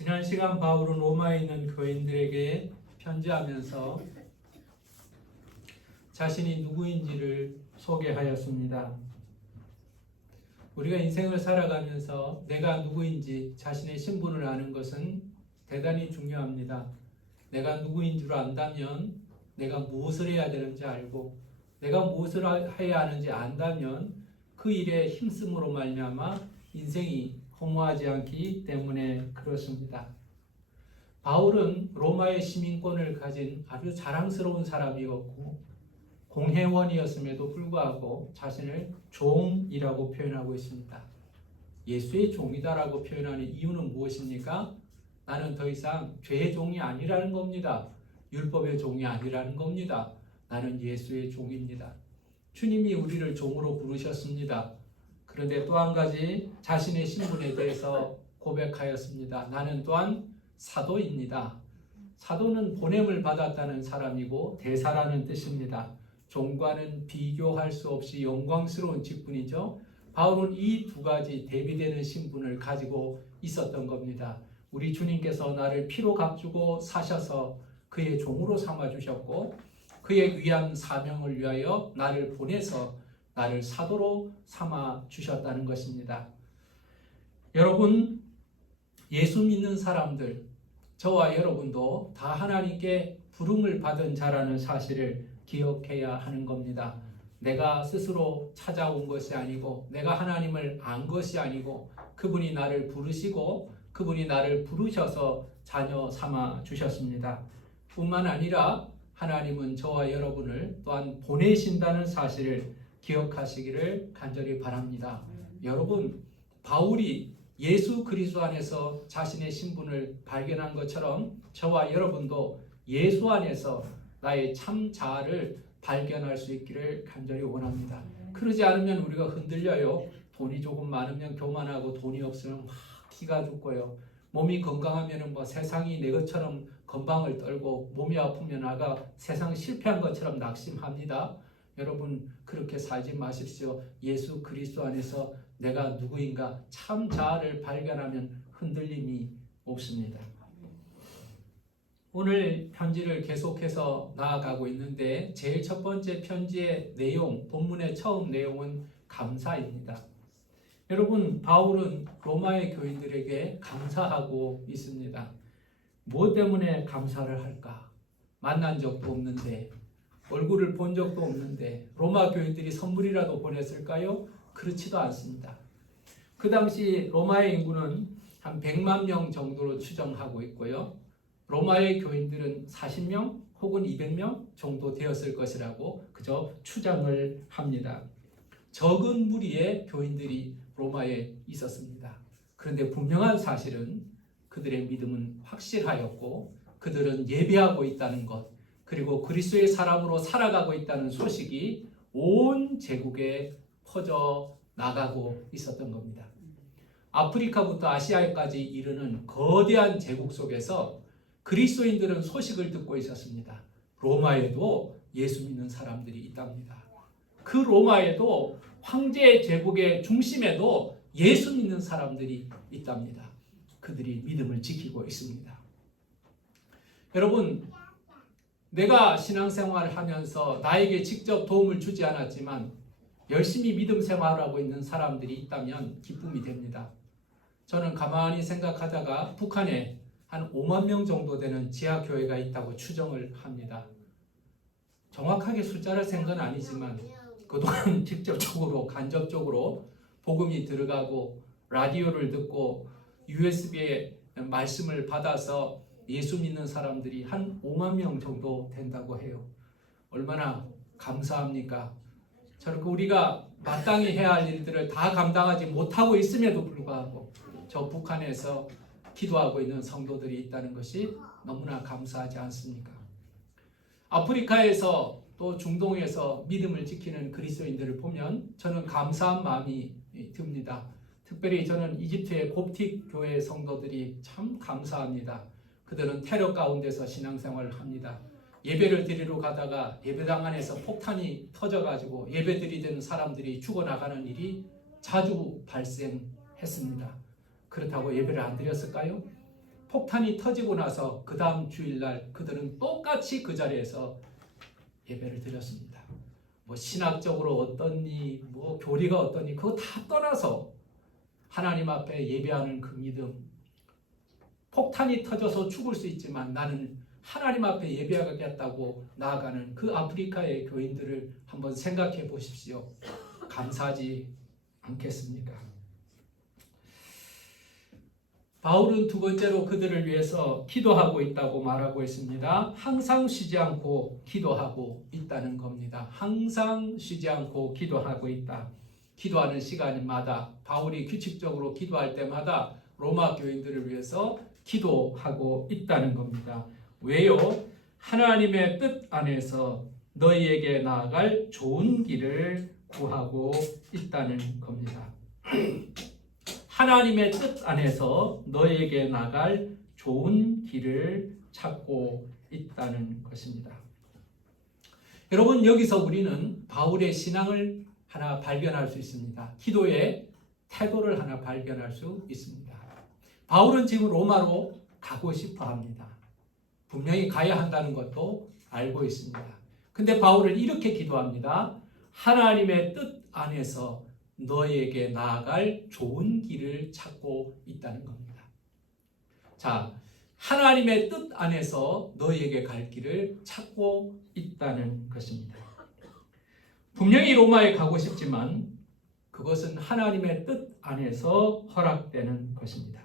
지난 시간 바울은 로마에 있는 교인들에게 편지하면서 자신이 누구인지를 소개하였습니다. 우리가 인생을 살아가면서 내가 누구인지 자신의 신분을 아는 것은 대단히 중요합니다. 내가 누구인 줄 안다면 내가 무엇을 해야 되는지 알고 내가 무엇을 해야 하는지 안다면 그 일에 힘쓰므로 말미암아 인생이 허무하지 않기 때문에 그렇습니다. 바울은 로마의 시민권을 가진 아주 자랑스러운 사람이었고 공회원이었음에도 불구하고 자신을 종이라고 표현하고 있습니다. 예수의 종이다라고 표현하는 이유는 무엇입니까? 나는 더 이상 죄의 종이 아니라는 겁니다. 율법의 종이 아니라는 겁니다. 나는 예수의 종입니다. 주님이 우리를 종으로 부르셨습니다. 그런데 또 한 가지 자신의 신분에 대해서 고백하였습니다. 나는 또한 사도입니다. 사도는 보냄을 받았다는 사람이고 대사라는 뜻입니다. 종과는 비교할 수 없이 영광스러운 직분이죠. 바울은 이 두 가지 대비되는 신분을 가지고 있었던 겁니다. 우리 주님께서 나를 피로 값주고 사셔서 그의 종으로 삼아주셨고 그의 위한 사명을 위하여 나를 보내서 나를 사도로 삼아주셨다는 것입니다. 여러분, 예수 믿는 사람들, 저와 여러분도 다 하나님께 부름을 받은 자라는 사실을 기억해야 하는 겁니다. 내가 스스로 찾아온 것이 아니고 내가 하나님을 안 것이 아니고 그분이 나를 부르시고 그분이 나를 부르셔서 자녀 삼아 주셨습니다. 뿐만 아니라 하나님은 저와 여러분을 또한 보내신다는 사실을 기억하시기를 간절히 바랍니다. 여러분, 바울이 예수 그리스도 안에서 자신의 신분을 발견한 것처럼 저와 여러분도 예수 안에서 나의 참 자아를 발견할 수 있기를 간절히 원합니다. 그러지 않으면 우리가 흔들려요. 돈이 조금 많으면 교만하고 돈이 없으면 막 기가 죽고요. 몸이 건강하면 세상이 내 것처럼 건방을 떨고 몸이 아프면 나가 세상 실패한 것처럼 낙심합니다. 여러분 그렇게 살지 마십시오. 예수 그리스도 안에서 내가 누구인가 참 자아를 발견하면 흔들림이 없습니다. 오늘 편지를 계속해서 나아가고 있는데 제일 첫 번째 편지의 내용, 본문의 처음 내용은 감사입니다. 여러분, 바울은 로마의 교인들에게 감사하고 있습니다. 무엇 때문에 감사를 할까? 만난 적도 없는데, 얼굴을 본 적도 없는데 로마 교인들이 선물이라도 보냈을까요? 그렇지도 않습니다. 그 당시 로마의 인구는 한 100만 명 정도로 추정하고 있고요. 로마의 교인들은 40명 혹은 200명 정도 되었을 것이라고 그저 추정을 합니다. 적은 무리의 교인들이 로마에 있었습니다. 그런데 분명한 사실은 그들의 믿음은 확실하였고 그들은 예배하고 있다는 것, 그리고 그리스도의 사람으로 살아가고 있다는 소식이 온 제국에 퍼져 나가고 있었던 겁니다. 아프리카부터 아시아까지 이르는 거대한 제국 속에서 그리스도인들은 소식을 듣고 있었습니다. 로마에도 예수 믿는 사람들이 있답니다. 그 로마에도 황제 제국의 중심에도 예수 믿는 사람들이 있답니다. 그들이 믿음을 지키고 있습니다. 여러분, 내가 신앙생활을 하면서 나에게 직접 도움을 주지 않았지만 열심히 믿음 생활을 하고 있는 사람들이 있다면 기쁨이 됩니다. 저는 가만히 생각하다가 북한에 한 5만 명 정도 되는 지하교회가 있다고 추정을 합니다. 정확하게 숫자를 센 건 아니지만 그동안 직접적으로 간접적으로 복음이 들어가고 라디오를 듣고 USB에 말씀을 받아서 예수 믿는 사람들이 한 5만 명 정도 된다고 해요. 얼마나 감사합니까? 저렇게 우리가 마땅히 해야 할 일들을 다 감당하지 못하고 있음에도 불구하고 저 북한에서 기도하고 있는 성도들이 있다는 것이 너무나 감사하지 않습니까? 아프리카에서 또 중동에서 믿음을 지키는 그리스도인들을 보면 저는 감사한 마음이 듭니다. 특별히 저는 이집트의 곱틱 교회 성도들이 참 감사합니다. 그들은 테러 가운데서 신앙생활을 합니다. 예배를 드리러 가다가 예배당 안에서 폭탄이 터져가지고 예배 드리던 사람들이 죽어나가는 일이 자주 발생했습니다. 그렇다고 예배를 안 드렸을까요? 폭탄이 터지고 나서 그 다음 주일날 그들은 똑같이 그 자리에서 예배를 드렸습니다. 뭐 신학적으로 어떠니, 뭐 교리가 어떠니 그거 다 떠나서 하나님 앞에 예배하는 그 믿음, 폭탄이 터져서 죽을 수 있지만 나는 하나님 앞에 예배하겠다고 나아가는 그 아프리카의 교인들을 한번 생각해 보십시오. 감사하지 않겠습니까? 바울은 두 번째로 그들을 위해서 기도하고 있다고 말하고 있습니다. 항상 쉬지 않고 기도하고 있다는 겁니다. 항상 쉬지 않고 기도하고 있다. 기도하는 시간마다 바울이 규칙적으로 기도할 때마다 로마 교인들을 위해서 기도하고 있다는 겁니다. 왜요? 하나님의 뜻 안에서 너희에게 나아갈 좋은 길을 구하고 있다는 겁니다. 하나님의 뜻 안에서 너희에게 나갈 좋은 길을 찾고 있다는 것입니다. 여러분, 여기서 우리는 바울의 신앙을 하나 발견할 수 있습니다. 기도의 태도를 하나 발견할 수 있습니다. 바울은 지금 로마로 가고 싶어 합니다. 분명히 가야 한다는 것도 알고 있습니다. 근데 바울은 이렇게 기도합니다. 하나님의 뜻 안에서 너에게 나아갈 좋은 길을 찾고 있다는 겁니다. 자, 하나님의 뜻 안에서 너에게 갈 길을 찾고 있다는 것입니다. 분명히 로마에 가고 싶지만 그것은 하나님의 뜻 안에서 허락되는 것입니다.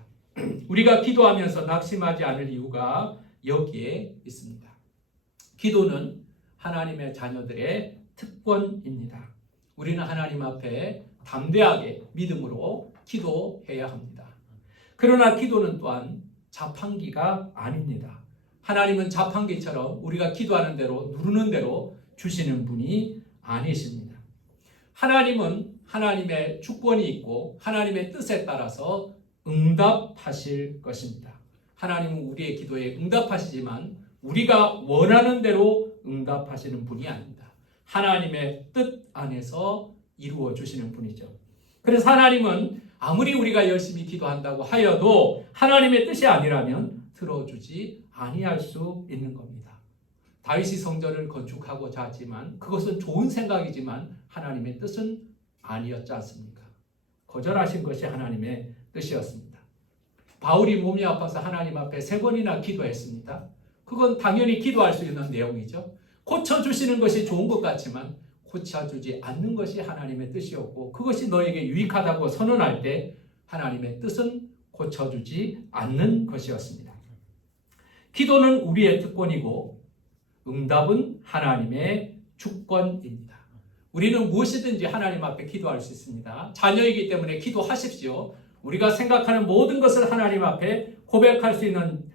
우리가 기도하면서 낙심하지 않을 이유가 여기에 있습니다. 기도는 하나님의 자녀들의 특권입니다. 우리는 하나님 앞에 담대하게 믿음으로 기도해야 합니다. 그러나 기도는 또한 자판기가 아닙니다. 하나님은 자판기처럼 우리가 기도하는 대로 누르는 대로 주시는 분이 아니십니다. 하나님은 하나님의 주권이 있고 하나님의 뜻에 따라서 응답하실 것입니다. 하나님은 우리의 기도에 응답하시지만 우리가 원하는 대로 응답하시는 분이 아닙니다. 하나님의 뜻 안에서 이루어 주시는 분이죠. 그래서 하나님은 아무리 우리가 열심히 기도한다고 하여도 하나님의 뜻이 아니라면 들어주지 아니할 수 있는 겁니다. 다윗이 성전을 건축하고자 하지만 그것은 좋은 생각이지만 하나님의 뜻은 아니었지 않습니까? 거절하신 것이 하나님의 뜻이었습니다. 바울이 몸이 아파서 하나님 앞에 3번이나 기도했습니다. 그건 당연히 기도할 수 있는 내용이죠. 고쳐주시는 것이 좋은 것 같지만 고쳐주지 않는 것이 하나님의 뜻이었고 그것이 너에게 유익하다고 선언할 때 하나님의 뜻은 고쳐주지 않는 것이었습니다. 기도는 우리의 특권이고 응답은 하나님의 주권입니다. 우리는 무엇이든지 하나님 앞에 기도할 수 있습니다. 자녀이기 때문에 기도하십시오. 우리가 생각하는 모든 것을 하나님 앞에 고백할 수 있는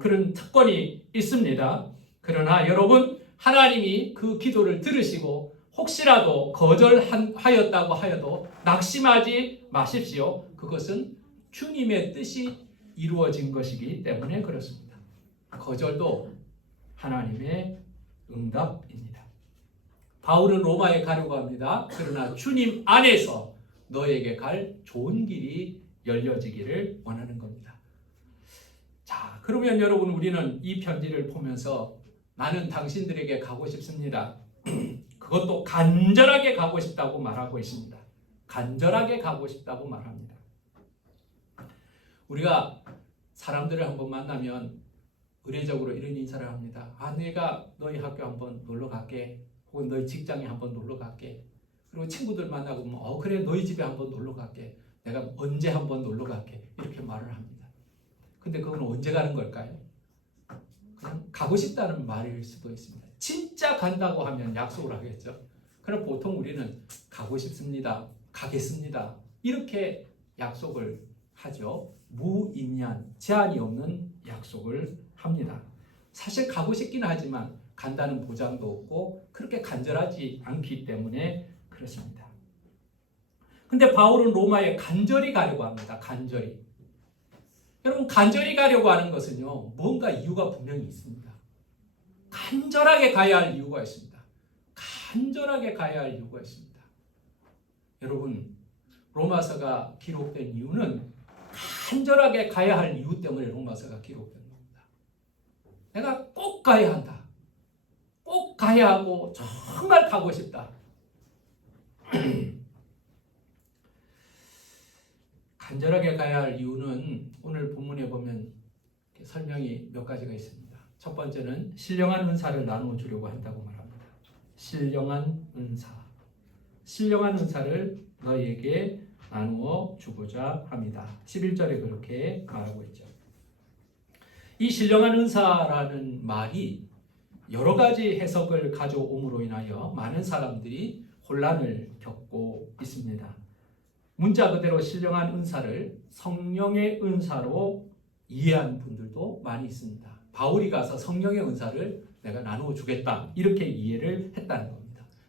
그런 특권이 있습니다. 그러나 여러분, 하나님이 그 기도를 들으시고 혹시라도 거절하였다고 하여도 낙심하지 마십시오. 그것은 주님의 뜻이 이루어진 것이기 때문에 그렇습니다. 거절도 하나님의 응답입니다. 바울은 로마에 가려고 합니다. 그러나 주님 안에서 너에게 갈 좋은 길이 열려지기를 원하는 겁니다. 자, 그러면 여러분, 우리는 이 편지를 보면서 나는 당신들에게 가고 싶습니다. 그것도 간절하게 가고 싶다고 말하고 있습니다. 간절하게 가고 싶다고 말합니다. 우리가 사람들을 한번 만나면 의례적으로 이런 인사를 합니다. 내가 너희 학교 한번 놀러 갈게. 혹은 너희 직장에 한번 놀러 갈게. 그리고 친구들 만나고 보면 그래, 너희 집에 한번 놀러 갈게. 내가 언제 한번 놀러 갈게. 이렇게 말을 합니다. 근데 그건 언제 가는 걸까요? 그냥 가고 싶다는 말일 수도 있습니다. 진짜 간다고 하면 약속을 하겠죠. 그럼 보통 우리는 가고 싶습니다. 가겠습니다. 이렇게 약속을 하죠. 무의미한, 제한이 없는 약속을 합니다. 사실 가고 싶긴 하지만 간다는 보장도 없고 그렇게 간절하지 않기 때문에 그렇습니다. 근데 바울은 로마에 간절히 가려고 합니다. 간절히. 여러분, 간절히 가려고 하는 것은요, 뭔가 이유가 분명히 있습니다. 간절하게 가야 할 이유가 있습니다. 간절하게 가야 할 이유가 있습니다. 여러분, 로마서가 기록된 이유는 간절하게 가야 할 이유 때문에 로마서가 기록된 겁니다. 내가 꼭 가야 한다. 꼭 가야 하고 정말 가고 싶다. 간절하게 가야 할 이유는 오늘 본문에 보면 설명이 몇 가지가 있습니다. 첫 번째는 신령한 은사를 나누어 주려고 한다고 말합니다. 신령한 은사. 신령한 은사를 너희에게 나누어 주고자 합니다. 11절에 그렇게 말하고 있죠. 이 신령한 은사라는 말이 여러 가지 해석을 가져옴으로 인하여 많은 사람들이 혼란을 겪고 있습니다. 문자 그대로 신령한 은사를 성령의 은사로 이해한 분들도 많이 있습니다. 바울이 가서 성령의 은사를 내가 나누어 주겠다 이렇게 이해를 했다는 겁니다.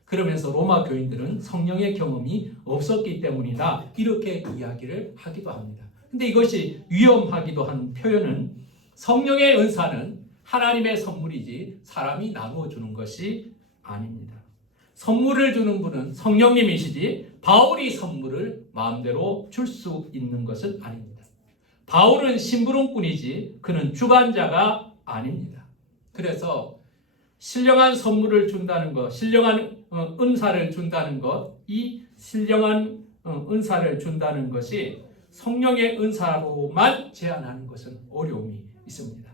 그러면서 로마 교인들은 성령의 경험이 없었기 때문이다 이렇게 이야기를 하기도 합니다. 근데 이것이 위험하기도 한 표현은 성령의 은사는 하나님의 선물이지 사람이 나누어 주는 것이 아닙니다. 선물을 주는 분은 성령님이시지 바울이 선물을 마음대로 줄 수 있는 것은 아닙니다. 바울은 심부름꾼이지 그는 주관자가 아닙니다. 그래서 신령한 선물을 준다는 것, 신령한 은사를 준다는 것, 이 신령한 은사를 준다는 것이 성령의 은사로만 제한하는 것은 어려움이 있습니다.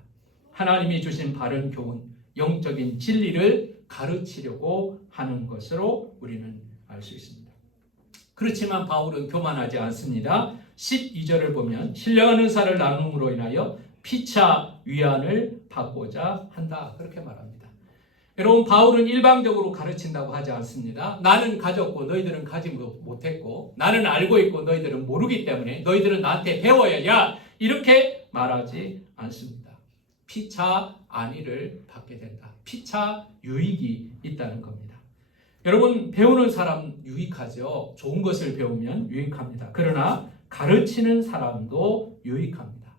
하나님이 주신 바른 교훈, 영적인 진리를 가르치려고 하는 것으로 우리는 알 수 있습니다. 그렇지만 바울은 교만하지 않습니다. 12절을 보면 신령한 은사를 나눔으로 인하여 피차 위안을 받고자 한다 그렇게 말합니다. 여러분 바울은 일방적으로 가르친다고 하지 않습니다. 나는 가졌고 너희들은 가지 못했고 나는 알고 있고 너희들은 모르기 때문에 너희들은 나한테 배워야 야 이렇게 말하지 않습니다. 피차 안위를 받게 된다. 피차 유익이 있다는 겁니다. 여러분 배우는 사람 유익하죠. 좋은 것을 배우면 유익합니다. 그러나 가르치는 사람도 유익합니다.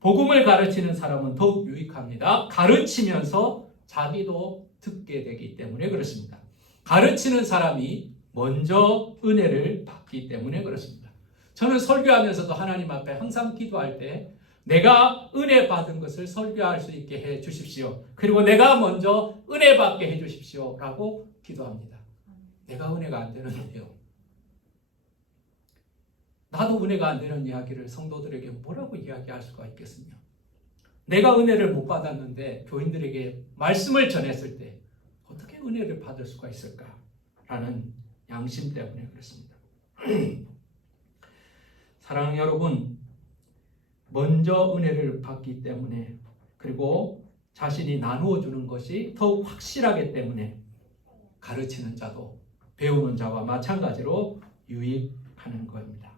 복음을 가르치는 사람은 더욱 유익합니다. 가르치면서 자기도 듣게 되기 때문에 그렇습니다. 가르치는 사람이 먼저 은혜를 받기 때문에 그렇습니다. 저는 설교하면서도 하나님 앞에 항상 기도할 때 내가 은혜 받은 것을 설교할 수 있게 해 주십시오. 그리고 내가 먼저 은혜 받게 해 주십시오. 라고 기도합니다. 내가 은혜가 안 되는데요. 나도 은혜가 안 되는 이야기를 성도들에게 뭐라고 이야기할 수가 있겠습니까? 내가 은혜를 못 받았는데 교인들에게 말씀을 전했을 때 어떻게 은혜를 받을 수가 있을까라는 양심 때문에 그렇습니다. 사랑하는 여러분, 먼저 은혜를 받기 때문에 그리고 자신이 나누어 주는 것이 더욱 확실하기 때문에 가르치는 자도 배우는 자와 마찬가지로 유익하는 겁니다.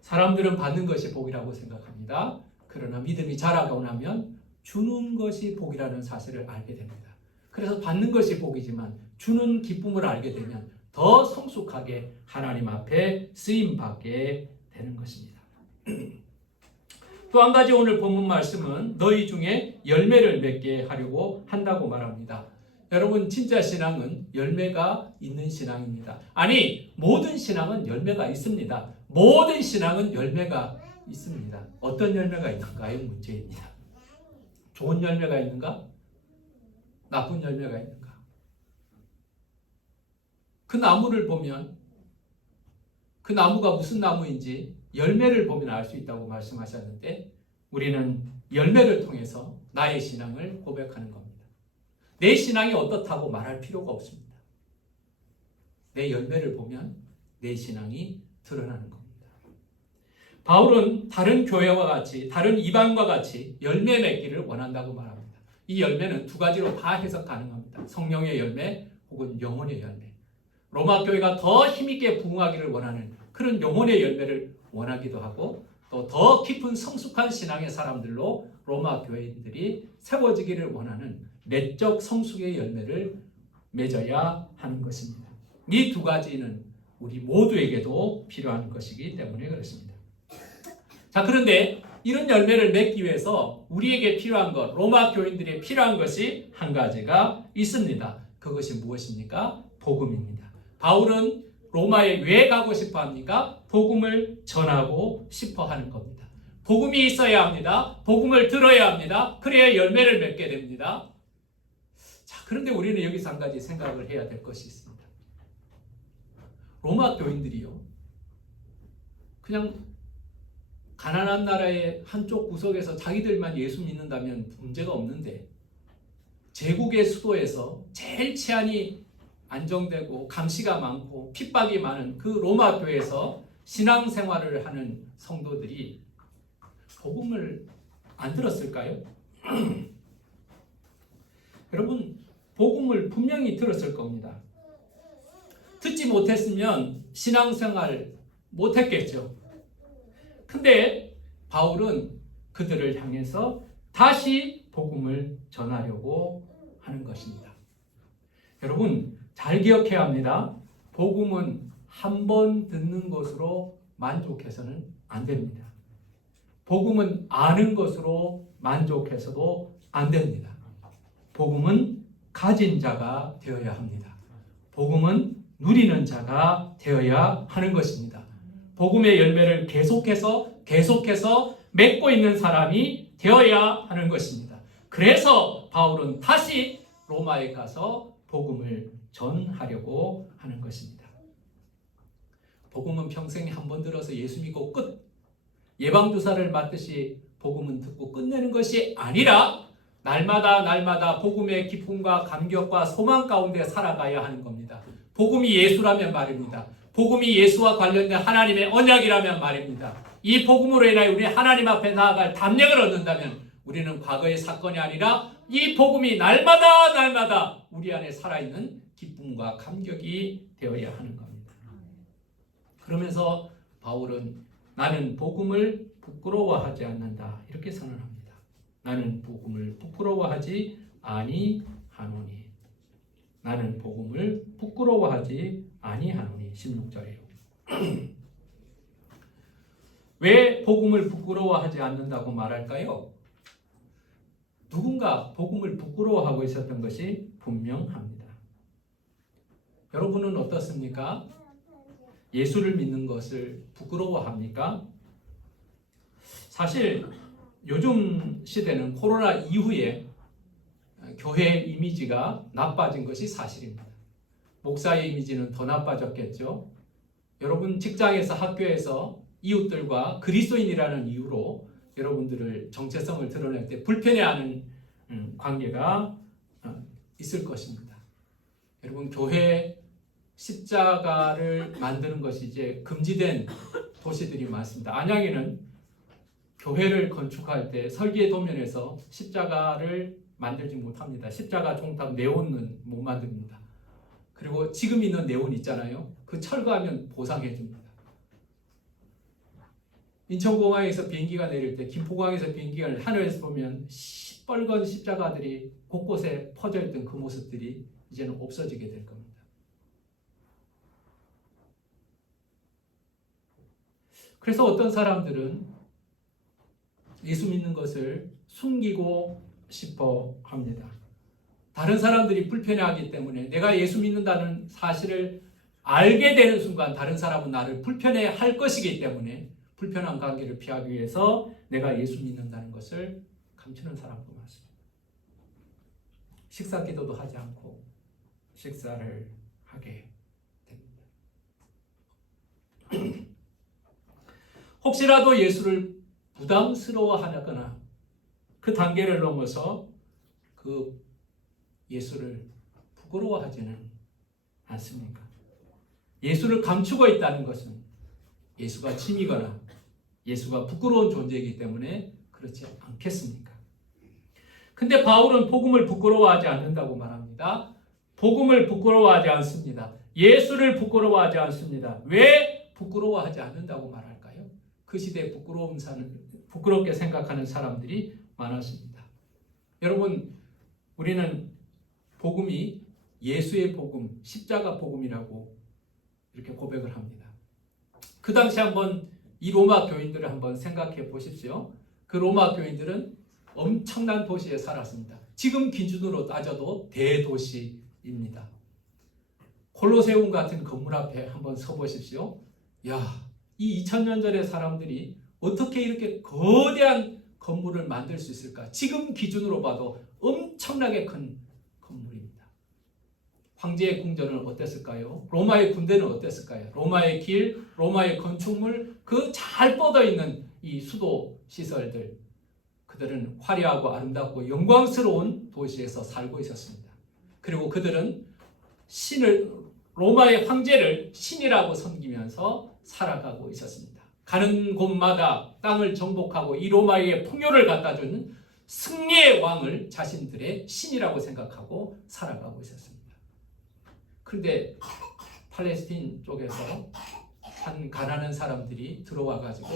사람들은 받는 것이 복이라고 생각합니다. 그러나 믿음이 자라고 나면 주는 것이 복이라는 사실을 알게 됩니다. 그래서 받는 것이 복이지만 주는 기쁨을 알게 되면 더 성숙하게 하나님 앞에 쓰임받게 되는 것입니다. 또 한 가지 오늘 본문 말씀은 너희 중에 열매를 맺게 하려고 한다고 말합니다. 여러분 진짜 신앙은 열매가 있는 신앙입니다. 아니 모든 신앙은 열매가 있습니다. 모든 신앙은 열매가 있습니다. 어떤 열매가 있는가의 문제입니다. 좋은 열매가 있는가? 나쁜 열매가 있는가? 그 나무를 보면 그 나무가 무슨 나무인지 열매를 보면 알 수 있다고 말씀하셨는데 우리는 열매를 통해서 나의 신앙을 고백하는 겁니다. 내 신앙이 어떻다고 말할 필요가 없습니다. 내 열매를 보면 내 신앙이 드러나는 겁니다. 바울은 다른 교회와 같이 다른 이방과 같이 열매 맺기를 원한다고 말합니다. 이 열매는 두 가지로 다 해석 가능합니다. 성령의 열매 혹은 영혼의 열매. 로마 교회가 더 힘있게 부흥하기를 원하는 그런 영혼의 열매를 원하기도 하고 또 더 깊은 성숙한 신앙의 사람들로 로마 교회인들이 세워지기를 원하는 내적 성숙의 열매를 맺어야 하는 것입니다. 이 두 가지는 우리 모두에게도 필요한 것이기 때문에 그렇습니다. 자, 그런데 이런 열매를 맺기 위해서 우리에게 필요한 것, 로마 교인들이 필요한 것이 한 가지가 있습니다. 그것이 무엇입니까? 복음입니다. 바울은 로마에 왜 가고 싶어 합니까? 복음을 전하고 싶어 하는 겁니다. 복음이 있어야 합니다. 복음을 들어야 합니다. 그래야 열매를 맺게 됩니다. 자, 그런데 우리는 여기서 한 가지 생각을 해야 될 것이 있습니다. 로마 교인들이요, 그냥 가난한 나라의 한쪽 구석에서 자기들만 예수 믿는다면 문제가 없는데, 제국의 수도에서 제일 치안이 안정되고 감시가 많고 핍박이 많은 그 로마 교회에서 신앙생활을 하는 성도들이 복음을 안 들었을까요? 여러분, 복음을 분명히 들었을 겁니다. 듣지 못했으면 신앙생활 못했겠죠. 근데 바울은 그들을 향해서 다시 복음을 전하려고 하는 것입니다. 여러분, 잘 기억해야 합니다. 복음은 한 번 듣는 것으로 만족해서는 안 됩니다. 복음은 아는 것으로 만족해서도 안 됩니다. 복음은 가진 자가 되어야 합니다. 복음은 누리는 자가 되어야 하는 것입니다. 복음의 열매를 계속해서 맺고 있는 사람이 되어야 하는 것입니다. 그래서 바울은 다시 로마에 가서 복음을 전하려고 하는 것입니다. 복음은 평생에 한 번 들어서 예수 믿고 끝, 예방주사를 맞듯이 복음은 듣고 끝내는 것이 아니라 날마다 복음의 기쁨과 감격과 소망 가운데 살아가야 하는 겁니다. 복음이 예수라면 말입니다. 복음이 예수와 관련된 하나님의 언약이라면 말입니다. 이 복음으로 인하여 우리 하나님 앞에 나아갈 담력을 얻는다면 우리는 과거의 사건이 아니라 이 복음이 날마다 우리 안에 살아있는 기쁨과 감격이 되어야 하는 겁니다. 그러면서 바울은 나는 복음을 부끄러워하지 않는다, 이렇게 선언합니다. 나는 복음을 부끄러워하지 아니하노니. 나는 복음을 부끄러워하지 아니하노니. 16절이에요. 왜 복음을 부끄러워하지 않는다고 말할까요? 누군가 복음을 부끄러워하고 있었던 것이 분명합니다. 여러분은 어떻습니까? 예수를 믿는 것을 부끄러워합니까? 사실 요즘 시대는 코로나 이후에 교회 이미지가 나빠진 것이 사실입니다. 목사의 이미지는 더 나빠졌겠죠. 여러분 직장에서 학교에서 이웃들과 그리스도인이라는 이유로 여러분들을 정체성을 드러낼 때 불편해하는 관계가 있을 것입니다. 여러분, 교회 십자가를 만드는 것이 이제 금지된 도시들이 많습니다. 안양에는 교회를 건축할 때 설계 도면에서 십자가를 만들지 못합니다. 십자가 종탑 네온은 못 만듭니다. 그리고 지금 있는 네온 있잖아요. 그 철거하면 보상해 줍니다. 인천공항에서 비행기가 내릴 때, 김포공항에서 비행기가 하늘에서 보면 시뻘건 십자가들이 곳곳에 퍼져 있던 그 모습들이 이제는 없어지게 될 겁니다. 그래서 어떤 사람들은 예수 믿는 것을 숨기고 싶어 합니다. 다른 사람들이 불편해하기 때문에 내가 예수 믿는다는 사실을 알게 되는 순간 다른 사람은 나를 불편해할 것이기 때문에 불편한 관계를 피하기 위해서 내가 예수 믿는다는 것을 감추는 사람도 많습니다. 식사 기도도 하지 않고 식사를 하게 됩니다. 혹시라도 예수를 부담스러워하거나 그 단계를 넘어서 그 예수를 부끄러워하지는 않습니까? 예수를 감추고 있다는 것은 예수가 짐이거나 예수가 부끄러운 존재이기 때문에 그렇지 않겠습니까? 근데 바울은 복음을 부끄러워하지 않는다고 말합니다. 복음을 부끄러워하지 않습니다. 예수를 부끄러워하지 않습니다. 왜 부끄러워하지 않는다고 말할까요? 그 시대에 부끄럽게 생각하는 사람들이 많았습니다. 여러분, 우리는 복음이 예수의 복음, 십자가 복음이라고 이렇게 고백을 합니다. 그 당시 한번 이 로마 교인들을 한번 생각해 보십시오. 그 로마 교인들은 엄청난 도시에 살았습니다. 지금 기준으로 따져도 대도시입니다. 콜로세움 같은 건물 앞에 한번 서 보십시오. 야, 이 2000년 전의 사람들이 어떻게 이렇게 거대한 건물을 만들 수 있을까? 지금 기준으로 봐도 엄청나게 큰 건물입니다. 황제의 궁전은 어땠을까요? 로마의 군대는 어땠을까요? 로마의 길, 로마의 건축물, 그 잘 뻗어 있는 이 수도 시설들, 그들은 화려하고 아름답고 영광스러운 도시에서 살고 있었습니다. 그리고 그들은 로마의 황제를 신이라고 섬기면서 살아가고 있었습니다. 가는 곳마다 땅을 정복하고 이 로마의 풍요를 갖다 주는 승리의 왕을 자신들의 신이라고 생각하고 살아가고 있었습니다. 그런데 팔레스틴 쪽에서 한 가난한 사람들이 들어와 가지고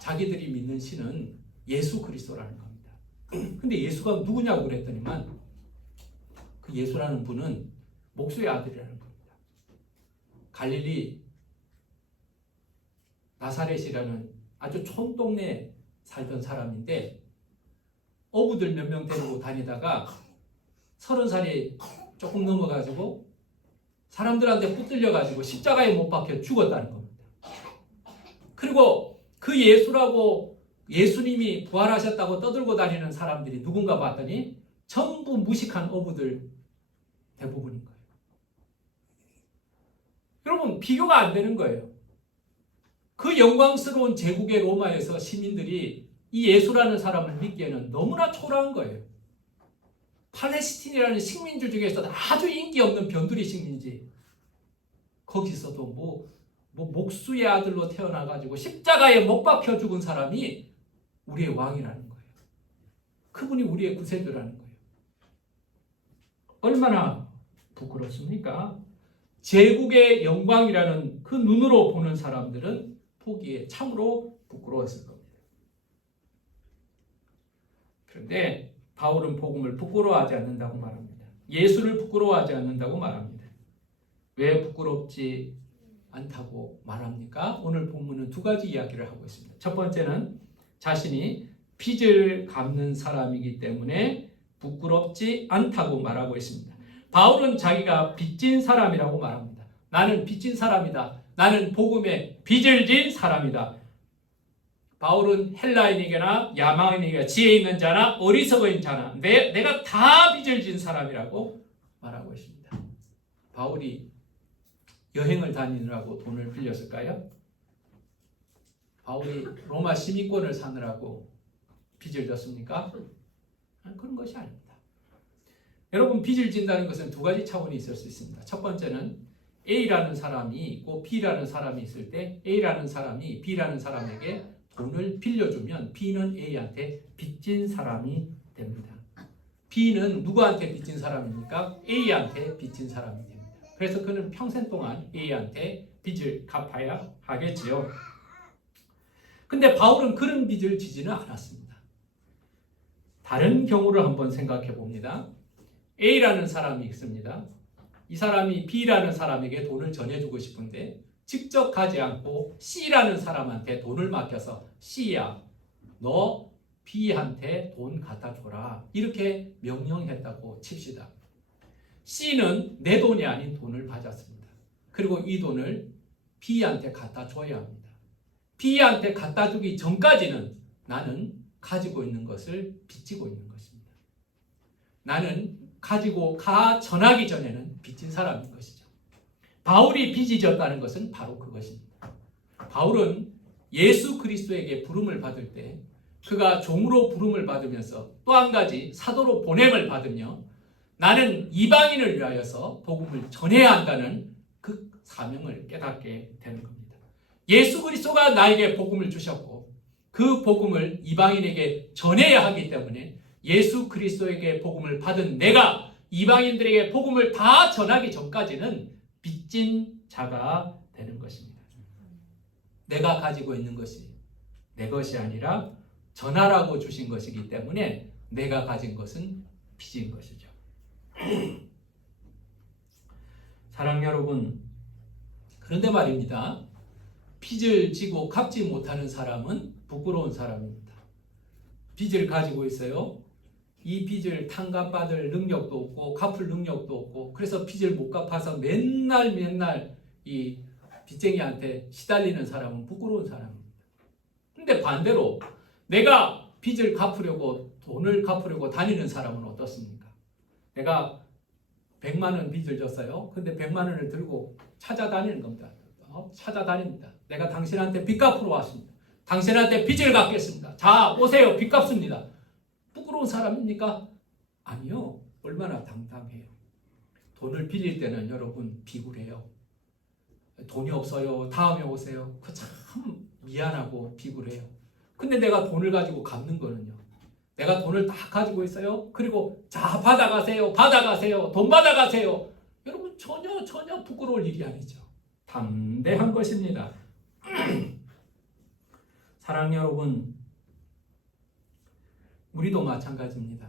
자기들이 믿는 신은 예수 그리스도라는 겁니다. 근데 예수가 누구냐고 그랬더니만 그 예수라는 분은 목수의 아들이라는 겁니다. 갈릴리 나사렛이라는 아주 촌동네에 살던 사람인데 어부들 몇 명 데리고 다니다가 30살이 조금 넘어가지고 사람들한테 붙들려가지고 십자가에 못 박혀 죽었다는 겁니다. 그리고 그 예수라고 예수님이 부활하셨다고 떠들고 다니는 사람들이 누군가 봤더니 전부 무식한 어부들 대부분인 거예요. 여러분, 비교가 안 되는 거예요. 그 영광스러운 제국의 로마에서 시민들이 이 예수라는 사람을 믿기에는 너무나 초라한 거예요. 팔레스틴이라는 식민지 중에서 아주 인기 없는 변두리 식민지, 거기서도 뭐 목수의 아들로 태어나가지고 십자가에 못 박혀 죽은 사람이 우리의 왕이라는 거예요. 그분이 우리의 구세주라는 거예요. 얼마나 부끄럽습니까? 제국의 영광이라는 그 눈으로 보는 사람들은 보기에 참으로 부끄러웠을 겁니다. 그런데 바울은 복음을 부끄러워하지 않는다고 말합니다. 예수를 부끄러워하지 않는다고 말합니다. 왜 부끄럽지 않다고 말합니까? 오늘 본문은 두 가지 이야기를 하고 있습니다. 첫 번째는 자신이 빚을 갚는 사람이기 때문에 부끄럽지 않다고 말하고 있습니다. 바울은 자기가 빚진 사람이라고 말합니다. 나는 빚진 사람이다. 나는 복음에 빚을 진 사람이다. 바울은 헬라인에게나 야만인에게 지혜 있는 자나 어리석은 자나 내가 다 빚을 진 사람이라고 말하고 있습니다. 바울이 여행을 다니느라고 돈을 빌렸을까요? 바울이 로마 시민권을 사느라고 빚을 졌습니까? 그런 것이 아닙니다. 여러분, 빚을 진다는 것은 두 가지 차원이 있을 수 있습니다. 첫 번째는 A라는 사람이 있고 B라는 사람이 있을 때 A라는 사람이 B라는 사람에게 돈을 빌려주면 B는 A한테 빚진 사람이 됩니다. B는 누구한테 빚진 사람입니까? A한테 빚진 사람이 됩니다. 그래서 그는 평생 동안 A한테 빚을 갚아야 하겠지요. 근데 바울은 그런 빚을 지지는 않았습니다. 다른 경우를 한번 생각해 봅니다. A라는 사람이 있습니다. 이 사람이 B라는 사람에게 돈을 전해주고 싶은데 직접 가지 않고 C라는 사람한테 돈을 맡겨서 C야, 너 B한테 돈 갖다 줘라, 이렇게 명령했다고 칩시다. C는 내 돈이 아닌 돈을 받았습니다. 그리고 이 돈을 B한테 갖다 줘야 합니다. B한테 갖다 주기 전까지는 나는 가지고 있는 것을 빚지고 있는 것입니다. 나는 가지고 전하기 전에는 빚진 사람인 것이죠. 바울이 빚이 졌다는 것은 바로 그것입니다. 바울은 예수 그리스도에게 부름을 받을 때 그가 종으로 부름을 받으면서 또 한 가지 사도로 보냄을 받으며 나는 이방인을 위하여서 복음을 전해야 한다는 그 사명을 깨닫게 되는 겁니다. 예수 그리스도가 나에게 복음을 주셨고 그 복음을 이방인에게 전해야 하기 때문에 예수 그리스도에게 복음을 받은 내가 이방인들에게 복음을 다 전하기 전까지는 빚진 자가 되는 것입니다. 내가 가지고 있는 것이 내 것이 아니라 전하라고 주신 것이기 때문에 내가 가진 것은 빚인 것이죠. 사랑 여러분, 그런데 말입니다. 빚을 지고 갚지 못하는 사람은 부끄러운 사람입니다. 빚을 가지고 있어요. 이 빚을 탕감받을 능력도 없고 갚을 능력도 없고 그래서 빚을 못 갚아서 맨날 이 빚쟁이한테 시달리는 사람은 부끄러운 사람입니다. 근데 반대로 내가 빚을 갚으려고 돈을 갚으려고 다니는 사람은 어떻습니까? 내가 100만 원 빚을 졌어요. 근데 100만 원을 들고 찾아다니는 겁니다. 찾아다닙니다. 내가 당신한테 빚 갚으러 왔습니다. 당신한테 빚을 갚겠습니다. 자, 오세요. 빚 갚습니다. 부끄러운 사람입니까? 아니요. 얼마나 당당해요. 돈을 빌릴 때는 여러분 비굴해요. 돈이 없어요. 다음에 오세요. 그 참 미안하고 비굴해요. 근데 내가 돈을 가지고 갚는 거는요. 내가 돈을 다 가지고 있어요. 그리고 자, 받아가세요. 받아가세요. 돈 받아가세요. 여러분 전혀 부끄러울 일이 아니죠. 담대한 것입니다. 사랑 여러분, 우리도 마찬가지입니다.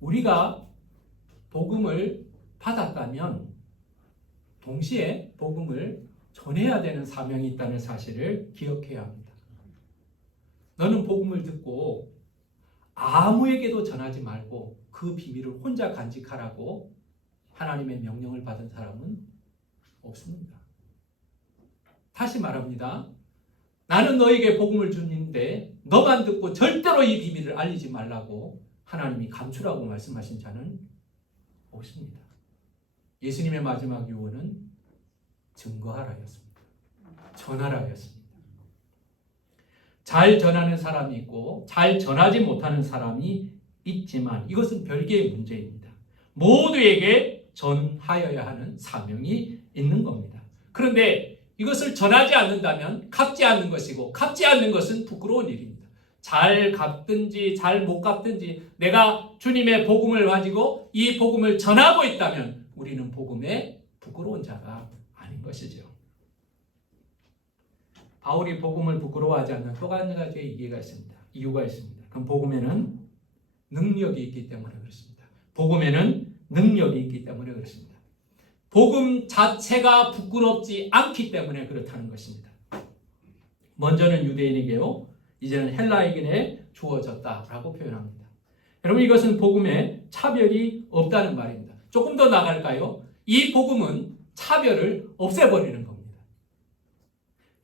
우리가 복음을 받았다면 동시에 복음을 전해야 되는 사명이 있다는 사실을 기억해야 합니다. 너는 복음을 듣고 아무에게도 전하지 말고 그 비밀을 혼자 간직하라고 하나님의 명령을 받은 사람은 없습니다. 다시 말합니다. 나는 너에게 복음을 주는데 너만 듣고 절대로 이 비밀을 알리지 말라고 하나님이 감추라고 말씀하신 자는 없습니다. 예수님의 마지막 유언은 증거하라였습니다. 전하라였습니다. 잘 전하는 사람이 있고 잘 전하지 못하는 사람이 있지만 이것은 별개의 문제입니다. 모두에게 전하여야 하는 사명이 있는 겁니다. 그런데 이것을 전하지 않는다면 갚지 않는 것이고 갚지 않는 것은 부끄러운 일입니다. 잘 갚든지 잘 못 갚든지 내가 주님의 복음을 가지고 이 복음을 전하고 있다면 우리는 복음에 부끄러운 자가 아닌 것이죠. 바울이 복음을 부끄러워하지 않는 또 한 가지의 이유가 있습니다. 그럼 복음에는 능력이 있기 때문에 그렇습니다. 복음에는 능력이 있기 때문에 그렇습니다. 복음 자체가 부끄럽지 않기 때문에 그렇다는 것입니다. 먼저는 유대인에게요, 이제는 헬라에게 주어졌다라고 표현합니다. 여러분, 이것은 복음에 차별이 없다는 말입니다. 조금 더 나갈까요? 이 복음은 차별을 없애버리는 겁니다.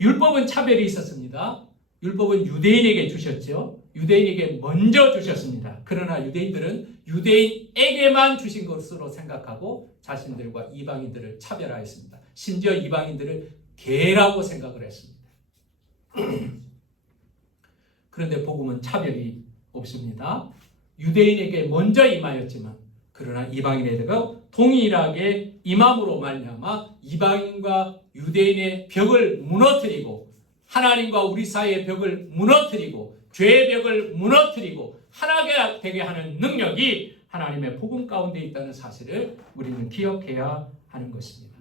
율법은 차별이 있었습니다. 율법은 유대인에게 주셨죠. 유대인에게 먼저 주셨습니다. 그러나 유대인들은 유대인에게만 주신 것으로 생각하고 자신들과 이방인들을 차별하였습니다. 심지어 이방인들을 개라고 생각을 했습니다. 그런데 복음은 차별이 없습니다. 유대인에게 먼저 임하였지만 그러나 이방인에게도 동일하게 임함으로 말미암아 이방인과 유대인의 벽을 무너뜨리고 하나님과 우리 사이의 벽을 무너뜨리고 죄의 벽을 무너뜨리고 하나가 되게 하는 능력이 하나님의 복음 가운데 있다는 사실을 우리는 기억해야 하는 것입니다.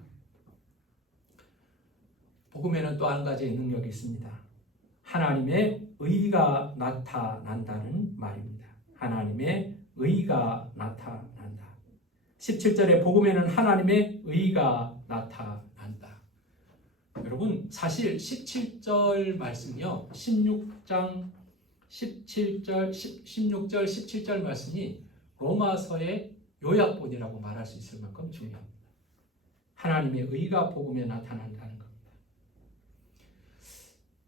복음에는 또 한 가지의 능력이 있습니다. 하나님의 의가 나타난다는 말입니다. 하나님의 의가 나타난다. 17절에 복음에는 하나님의 의가 나타난다. 여러분, 사실 17절 말씀이요, 16장 16절, 17절 말씀이 로마서의 요약본이라고 말할 수 있을 만큼 중요합니다. 하나님의 의가 복음에 나타난다는 겁니다.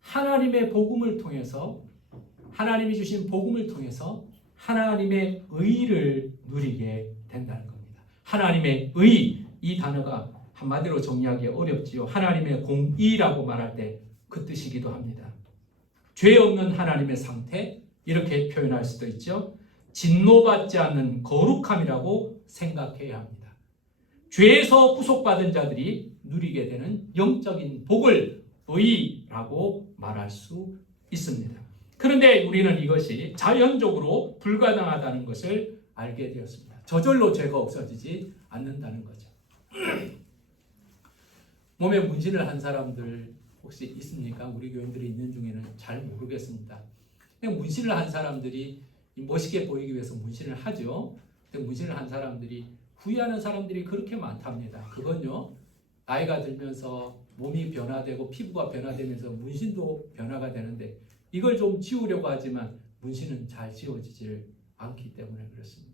하나님의 복음을 통해서, 하나님이 주신 복음을 통해서 하나님의 의를 누리게 된다는 겁니다. 하나님의 의, 이 단어가 한마디로 정의하기 어렵지요. 하나님의 공의라고 말할 때 그 뜻이기도 합니다. 죄 없는 하나님의 상태, 이렇게 표현할 수도 있죠. 진노받지 않는 거룩함이라고 생각해야 합니다. 죄에서 구속받은 자들이 누리게 되는 영적인 복을 의라고 말할 수 있습니다. 그런데 우리는 이것이 자연적으로 불가능하다는 것을 알게 되었습니다. 저절로 죄가 없어지지 않는다는 거죠. 몸에 문신을 한 사람들 혹시 있습니까? 우리 교인들이 있는 중에는 잘 모르겠습니다. 그냥 문신을 한 사람들이 멋있게 보이기 위해서 문신을 하죠. 근데 문신을 한 사람들이 후회하는 사람들이 그렇게 많답니다. 그건요, 나이가 들면서 몸이 변화되고 피부가 변화되면서 문신도 변화가 되는데 이걸 좀 지우려고 하지만 문신은 잘 지워지질 않기 때문에 그렇습니다.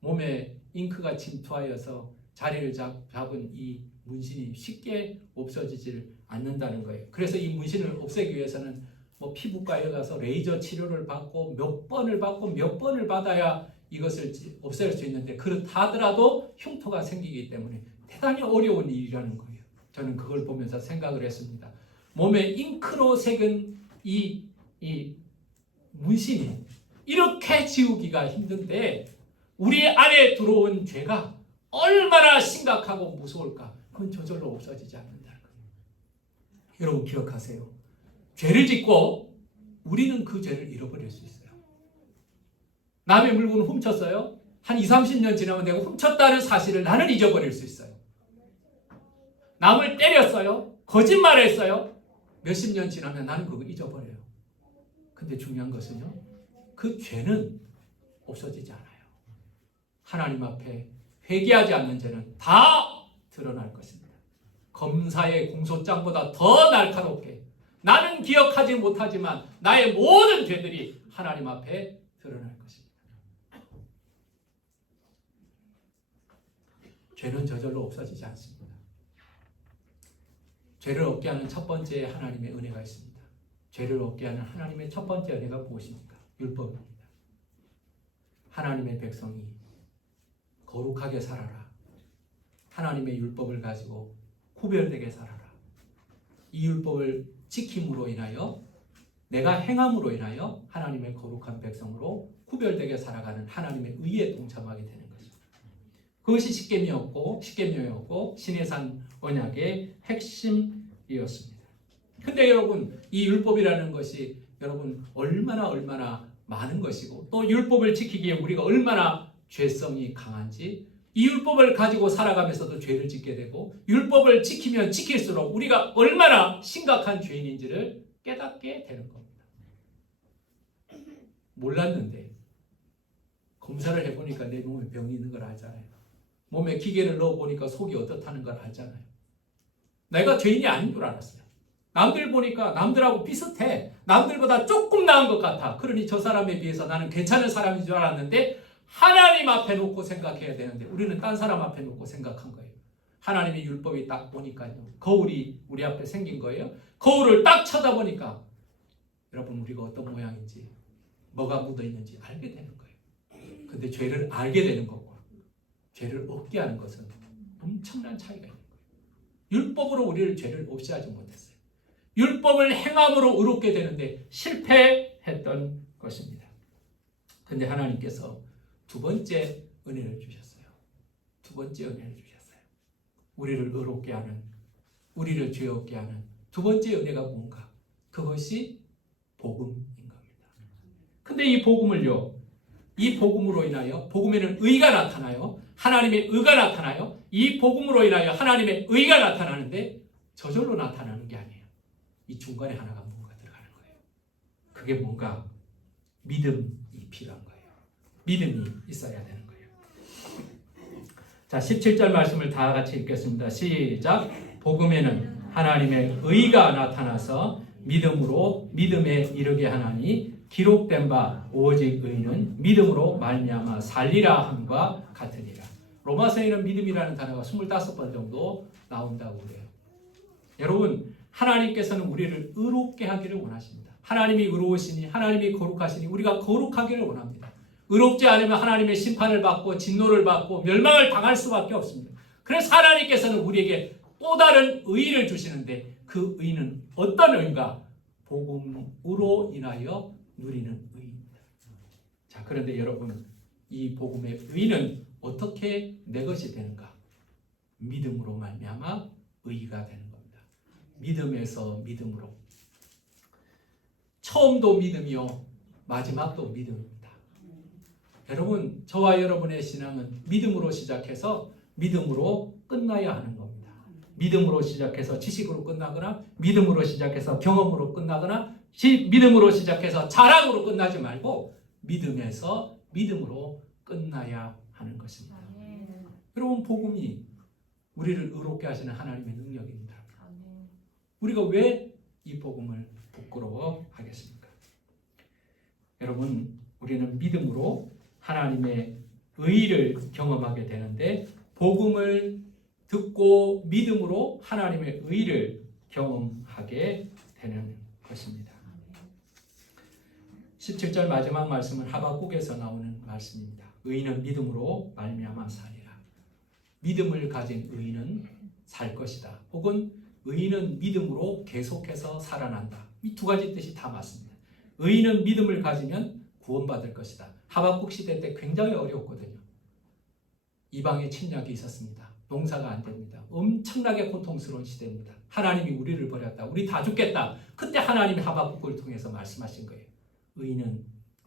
몸에 잉크가 침투하여서 자리를 잡은 이 문신이 쉽게 없어지질 않는다는 거예요. 그래서 이 문신을 없애기 위해서는 뭐 피부과에 가서 레이저 치료를 받고 몇 번을 받고 몇 번을 받아야 이것을 없앨 수 있는데 그렇다 하더라도 흉터가 생기기 때문에 대단히 어려운 일이라는 거예요. 저는 그걸 보면서 생각을 했습니다. 몸에 잉크로 새긴 이 문신이 이렇게 지우기가 힘든데 우리 안에 들어온 죄가 얼마나 심각하고 무서울까? 그건 저절로 없어지지 않는다는 거예요. 여러분 기억하세요. 죄를 짓고 우리는 그 죄를 잃어버릴 수 있어요. 남의 물건을 훔쳤어요. 한 20, 30년 지나면 내가 훔쳤다는 사실을 나는 잊어버릴 수 있어요. 남을 때렸어요. 거짓말했어요. 몇십 년 지나면 나는 그거 잊어버려요. 근데 중요한 것은요. 그 죄는 없어지지 않아요. 하나님 앞에 회개하지 않는 죄는 다 드러날 것입니다. 검사의 공소장보다 더 날카롭게 나는 기억하지 못하지만 나의 모든 죄들이 하나님 앞에 드러날 것입니다. 죄는 저절로 없어지지 않습니다. 죄를 없게 하는 첫 번째 하나님의 은혜가 있습니다. 죄를 없게 하는 하나님의 첫 번째 은혜가 무엇입니까? 율법입니다. 하나님의 백성이 거룩하게 살아라. 하나님의 율법을 가지고 구별되게 살아라. 이 율법을 지킴으로 인하여 내가 행함으로 인하여 하나님의 거룩한 백성으로 구별되게 살아가는 하나님의 의에 동참하게 되는 것입니다. 그것이 십계명이었고 시내산 언약의 핵심이었습니다. 근데 여러분 이 율법이라는 것이 여러분 얼마나 많은 것이고 또 율법을 지키기에 우리가 얼마나 죄성이 강한지 이 율법을 가지고 살아가면서도 죄를 짓게 되고 율법을 지키면 지킬수록 우리가 얼마나 심각한 죄인인지를 깨닫게 되는 겁니다. 몰랐는데 검사를 해보니까 내 몸에 병이 있는 걸 알잖아요. 몸에 기계를 넣어보니까 속이 어떻다는 걸 알잖아요. 내가 죄인이 아닌 줄 알았어요. 남들 보니까 남들하고 비슷해. 남들보다 조금 나은 것 같아. 그러니 저 사람에 비해서 나는 괜찮은 사람인 줄 알았는데 하나님 앞에 놓고 생각해야 되는데 우리는 딴 사람 앞에 놓고 생각한 거예요. 하나님의 율법이 딱 보니까요. 거울이 우리 앞에 생긴 거예요. 거울을 딱 쳐다보니까 여러분 우리가 어떤 모양인지 뭐가 묻어있는지 알게 되는 거예요. 근데 죄를 알게 되는 거고 죄를 없게 하는 것은 엄청난 차이가 있는 거예요. 율법으로 우리를 죄를 없이 하지 못했어요. 율법을 행함으로 의롭게 되는데 실패했던 것입니다. 근데 하나님께서 두 번째 은혜를 주셨어요. 두 번째 은혜를 주셨어요. 우리를 의롭게 하는, 우리를 죄 없게 하는 두 번째 은혜가 뭔가? 그것이 복음인 겁니다. 근데 이 복음을요, 이 복음으로 인하여 복음에는 의가 나타나요. 하나님의 의가 나타나요. 이 복음으로 인하여 하나님의 의가 나타나는데 저절로 나타나는 게 아니에요. 이 중간에 하나가 뭔가 들어가는 거예요. 그게 뭔가 믿음이 필요한 거예요. 믿음이 있어야 되는 거예요. 자, 17절 말씀을 다 같이 읽겠습니다. 시작. 복음에는 하나님의 의가 나타나서 믿음으로 믿음에 이르게 하나니 기록된 바 오직 의는 믿음으로 말미암아 살리라 함과 같으니라. 로마서에는 믿음이라는 단어가 25번 정도 나온다고 그래요. 여러분, 하나님께서는 우리를 의롭게 하기를 원하십니다. 하나님이 의로우시니 하나님이 거룩하시니 우리가 거룩하기를 원합니다. 의롭지 않으면 하나님의 심판을 받고 진노를 받고 멸망을 당할 수밖에 없습니다. 그래서 하나님께서는 우리에게 또 다른 의를 주시는데 그 의는 어떤 의인가? 복음으로 인하여 누리는 의입니다. 자, 그런데 여러분, 이 복음의 의는 어떻게 내 것이 되는가? 믿음으로 말미암아 의가 되는 겁니다. 믿음에서 믿음으로. 처음도 믿음이요, 마지막도 믿음입니다. 여러분, 저와 여러분의 신앙은 믿음으로 시작해서 믿음으로 끝나야 하는 겁니다. 믿음으로 시작해서 지식으로 끝나거나 믿음으로 시작해서 경험으로 끝나거나 믿음으로 시작해서 자랑으로 끝나지 말고 믿음에서 믿음으로 끝나야 하는 것입니다. 여러분, 복음이 우리를 의롭게 하시는 하나님의 능력입니다. 우리가 왜 이 복음을 부끄러워하겠습니까? 여러분, 우리는 믿음으로 하나님의 의를 경험하게 되는데 복음을 듣고 믿음으로 하나님의 의를 경험하게 되는 것입니다. 17절 마지막 말씀은 하박국에서 나오는 말씀입니다. 의인은 믿음으로 말미암아 살리라. 믿음을 가진 의인은 살 것이다. 혹은 의인은 믿음으로 계속해서 살아난다. 이 두 가지 뜻이 다 맞습니다. 의인은 믿음을 가지면 구원받을 것이다. 하박국 시대 때 굉장히 어려웠거든요. 이방의 침략이 있었습니다. 농사가 안 됩니다. 엄청나게 고통스러운 시대입니다. 하나님이 우리를 버렸다. 우리 다 죽겠다. 그때 하나님이 하박국을 통해서 말씀하신 거예요. 의인은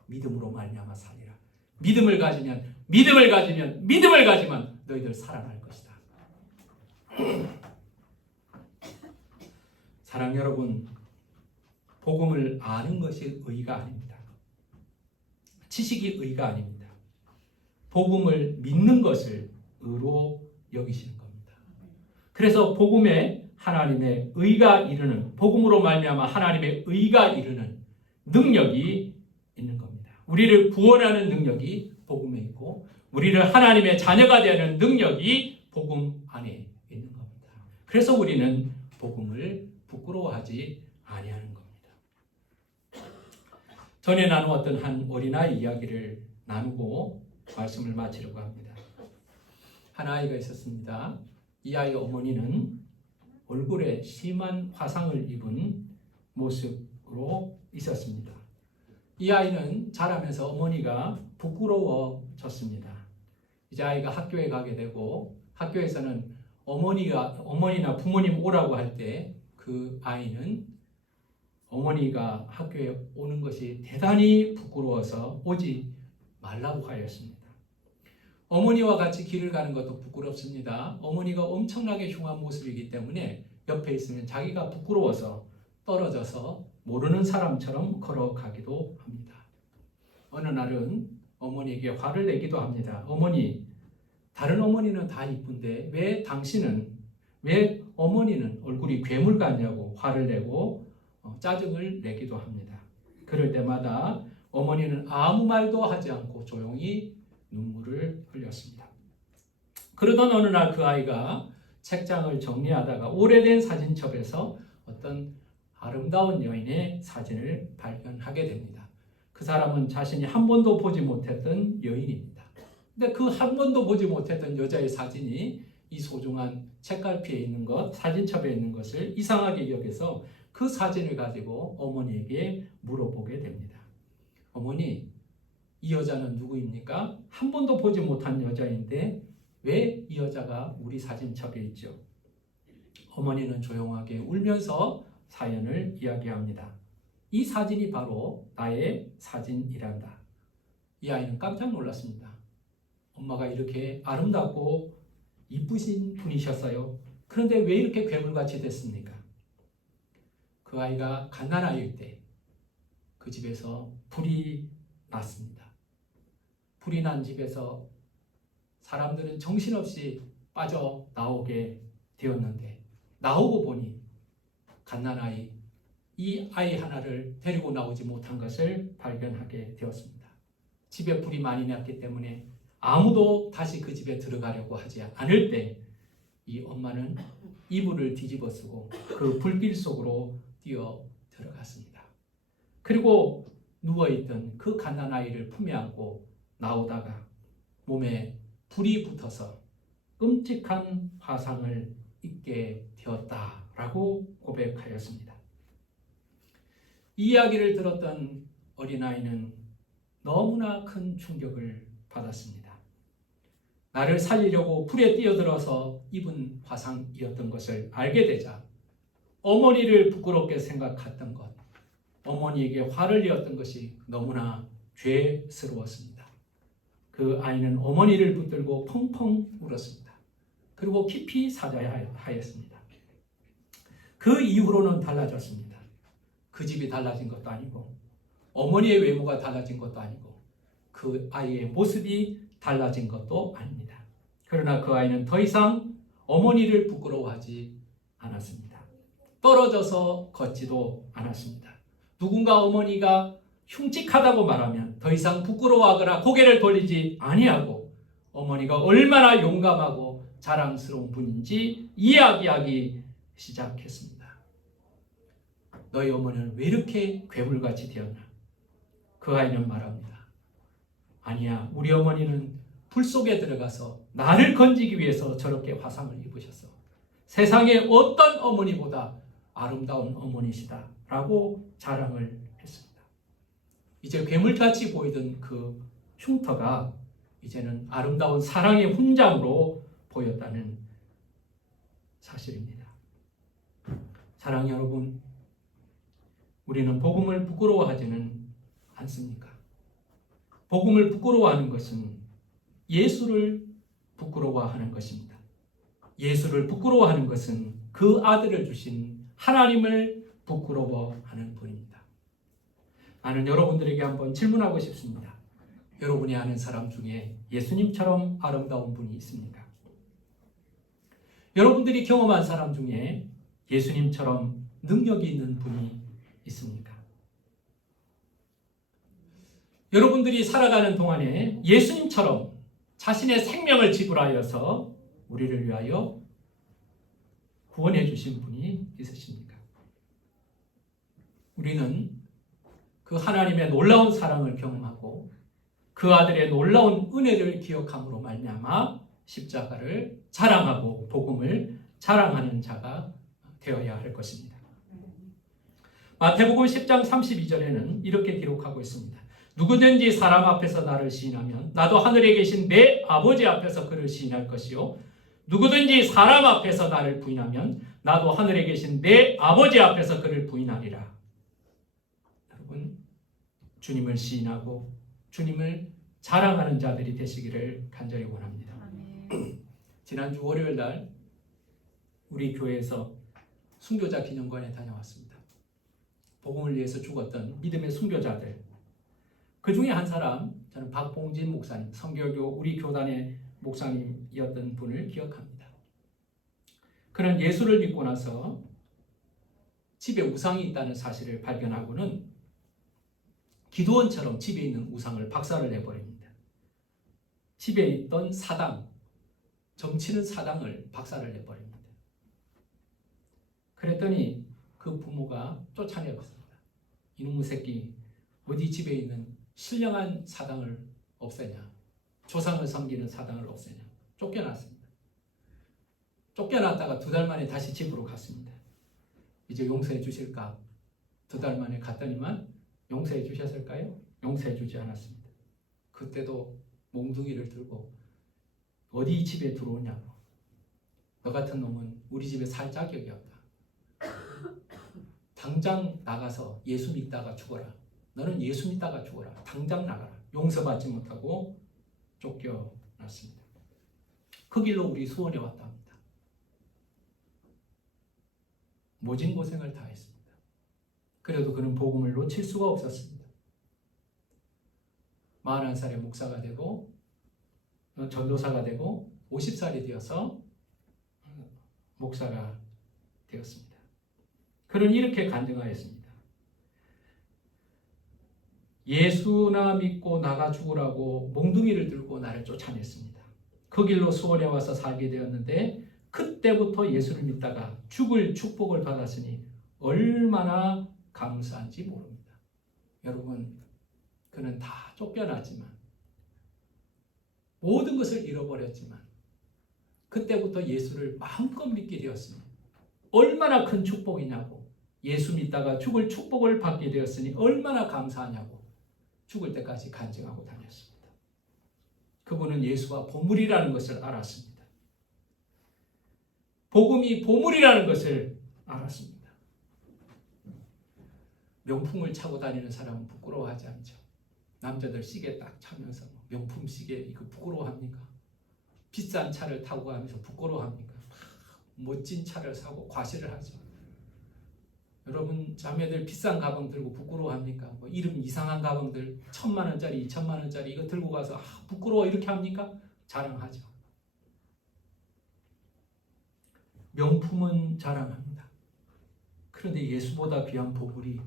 믿음으로 말미암아 살리라. 믿음을 가지면 너희들 살아날 것이다. 사랑 여러분, 복음을 아는 것이 의가 아닙니다. 지식이 의가 아닙니다. 복음을 믿는 것을 의로 여기시는 겁니다. 그래서 복음에 하나님의 의가 이르는, 복음으로 말미암아 하나님의 의가 이르는 능력이 있는 겁니다. 우리를 구원하는 능력이 복음에 있고 우리를 하나님의 자녀가 되는 능력이 복음 안에 있는 겁니다. 그래서 우리는 복음을 부끄러워하지 아니하는 겁니다. 전에 나누었던 한 어린아이 이야기를 나누고 말씀을 마치려고 합니다. 한 아이가 있었습니다. 이 아이의 어머니는 얼굴에 심한 화상을 입은 모습으로 있었습니다. 이 아이는 자라면서 어머니가 부끄러워졌습니다. 이제 아이가 학교에 가게 되고 학교에서는 어머니나 부모님 오라고 할 때 그 아이는 어머니가 학교에 오는 것이 대단히 부끄러워서 오지 말라고 하였습니다. 어머니와 같이 길을 가는 것도 부끄럽습니다. 어머니가 엄청나게 흉한 모습이기 때문에 옆에 있으면 자기가 부끄러워서 떨어져서 모르는 사람처럼 걸어가기도 합니다. 어느 날은 어머니에게 화를 내기도 합니다. 어머니, 다른 어머니는 다 이쁜데 왜 어머니는 얼굴이 괴물 같냐고 화를 내고 짜증을 내기도 합니다. 그럴 때마다 어머니는 아무 말도 하지 않고 조용히 눈물을 흘렸습니다. 그러던 어느 날 그 아이가 책장을 정리하다가 오래된 사진첩에서 어떤 아름다운 여인의 사진을 발견하게 됩니다. 그 사람은 자신이 한 번도 보지 못했던 여인입니다. 근데 그 한 번도 보지 못했던 여자의 사진이 이 소중한 책갈피에 있는 것, 사진첩에 있는 것을 이상하게 여겨서 그 사진을 가지고 어머니에게 물어보게 됩니다. 어머니, 이 여자는 누구입니까? 한 번도 보지 못한 여자인데 왜 이 여자가 우리 사진첩에 있죠? 어머니는 조용하게 울면서 사연을 이야기합니다. 이 사진이 바로 나의 사진이란다. 이 아이는 깜짝 놀랐습니다. 엄마가 이렇게 아름답고 이쁘신 분이셨어요. 그런데 왜 이렇게 괴물같이 됐습니까? 그 아이가 갓난아이일 때 그 집에서 불이 났습니다. 불이 난 집에서 사람들은 정신없이 빠져나오게 되었는데 나오고 보니 갓난아이, 이 아이 하나를 데리고 나오지 못한 것을 발견하게 되었습니다. 집에 불이 많이 났기 때문에 아무도 다시 그 집에 들어가려고 하지 않을 때 이 엄마는 이불을 뒤집어 쓰고 그 불길 속으로 뛰어 들어갔습니다. 그리고 누워있던 그 갓난아이를 품에 안고 나오다가 몸에 불이 붙어서 끔찍한 화상을 입게 되었다라고 고백하였습니다. 이 이야기를 들었던 어린아이는 너무나 큰 충격을 받았습니다. 나를 살리려고 불에 뛰어들어서 입은 화상이었던 것을 알게 되자 어머니를 부끄럽게 생각했던 것, 어머니에게 화를 내었던 것이 너무나 죄스러웠습니다. 그 아이는 어머니를 붙들고 펑펑 울었습니다. 그리고 깊이 사죄하였습니다. 그 이후로는 달라졌습니다. 그 집이 달라진 것도 아니고 어머니의 외모가 달라진 것도 아니고 그 아이의 모습이 달라진 것도 아닙니다. 그러나 그 아이는 더 이상 어머니를 부끄러워하지 않았습니다. 떨어져서 걷지도 않았습니다. 누군가 어머니가 흉측하다고 말하면 더 이상 부끄러워하거나 고개를 돌리지 아니하고 어머니가 얼마나 용감하고 자랑스러운 분인지 이야기하기 시작했습니다. 너희 어머니는 왜 이렇게 괴물같이 되었나? 그 아이는 말합니다. 아니야, 우리 어머니는 불 속에 들어가서 나를 건지기 위해서 저렇게 화상을 입으셨어. 세상에 어떤 어머니보다 아름다운 어머니시다 라고 자랑을 했습니다. 이제 괴물같이 보이던 그 흉터가 이제는 아름다운 사랑의 훈장으로 보였다는 사실입니다. 사랑하는 여러분, 우리는 복음을 부끄러워하지는 않습니까? 복음을 부끄러워하는 것은 예수를 부끄러워하는 것입니다. 예수를 부끄러워하는 것은 그 아들을 주신 하나님을 부끄러워하는 분입니다. 나는 여러분들에게 한번 질문하고 싶습니다. 여러분이 아는 사람 중에 예수님처럼 아름다운 분이 있습니까? 여러분들이 경험한 사람 중에 예수님처럼 능력이 있는 분이 있습니까? 여러분들이 살아가는 동안에 예수님처럼 자신의 생명을 지불하여서 우리를 위하여 구원해 주신 분이 있으십니까? 우리는 그 하나님의 놀라운 사랑을 경험하고 그 아들의 놀라운 은혜를 기억함으로 말미암아 십자가를 자랑하고 복음을 자랑하는 자가 되어야 할 것입니다. 마태복음 10장 32절에는 이렇게 기록하고 있습니다. 누구든지 사람 앞에서 나를 시인하면 나도 하늘에 계신 내 아버지 앞에서 그를 시인할 것이요 누구든지 사람 앞에서 나를 부인하면 나도 하늘에 계신 내 아버지 앞에서 그를 부인하리라. 여러분, 주님을 시인하고 주님을 자랑하는 자들이 되시기를 간절히 원합니다. 지난주 월요일 날 우리 교회에서 순교자 기념관에 다녀왔습니다. 복음을 위해서 죽었던 믿음의 순교자들, 그 중에 한 사람, 저는 박봉진 목사님, 성결교 우리 교단의 목사님이었던 분을 기억합니다. 그는 예수를 믿고 나서 집에 우상이 있다는 사실을 발견하고는 기도원처럼 집에 있는 우상을 박살을 내버립니다. 집에 있던 사당, 점치는 사당을 박살을 내버립니다. 그랬더니 그 부모가 쫓아내었습니다. 이놈의 새끼, 어디 집에 있는 신령한 사당을 없애냐, 조상을 섬기는 사당을 없애냐, 쫓겨났습니다. 쫓겨났다가 2달 만에 다시 집으로 갔습니다. 이제 용서해 주실까? 2달 만에 갔더니만 용서해 주셨을까요? 용서해 주지 않았습니다. 그때도 몽둥이를 들고 어디 집에 들어오냐고, 너 같은 놈은 우리 집에 살 자격이 없다. 당장 나가서 예수 믿다가 죽어라. 너는 예수 믿다가 죽어라. 당장 나가라. 용서받지 못하고 쫓겨났습니다. 그 길로 우리 수원에 왔다 합니다. 모진 고생을 다 했습니다. 그래도 그는 복음을 놓칠 수가 없었습니다. 41살에 목사가 되고 전도사가 되고 50살이 되어서 목사가 되었습니다. 그는 이렇게 간증하였습니다. 예수나 믿고 나가 죽으라고 몽둥이를 들고 나를 쫓아냈습니다. 그 길로 수원에 와서 살게 되었는데 그때부터 예수를 믿다가 죽을 축복을 받았으니 얼마나 감사한지 모릅니다. 여러분, 그는 다 쫓겨났지만 모든 것을 잃어버렸지만 그때부터 예수를 마음껏 믿게 되었습니다. 얼마나 큰 축복이냐고. 예수 믿다가 죽을 축복을 받게 되었으니 얼마나 감사하냐고 죽을 때까지 간증하고 다녔습니다. 그분은 예수가 보물이라는 것을 알았습니다. 복음이 보물이라는 것을 알았습니다. 명품을 차고 다니는 사람은 부끄러워하지 않죠. 남자들 시계 딱 차면서 명품 시계 이거 부끄러워합니까? 비싼 차를 타고 가면서 부끄러워합니까? 멋진 차를 사고 과시를 하죠. 여러분, 자매들 비싼 가방 들고 부끄러워합니까? 뭐 이름 이상한 가방들 1,000만 원짜리, 2,000만 원짜리 이거 들고 가서 부끄러워 이렇게 합니까? 자랑하죠. 명품은 자랑합니다. 그런데 예수보다 귀한 보물이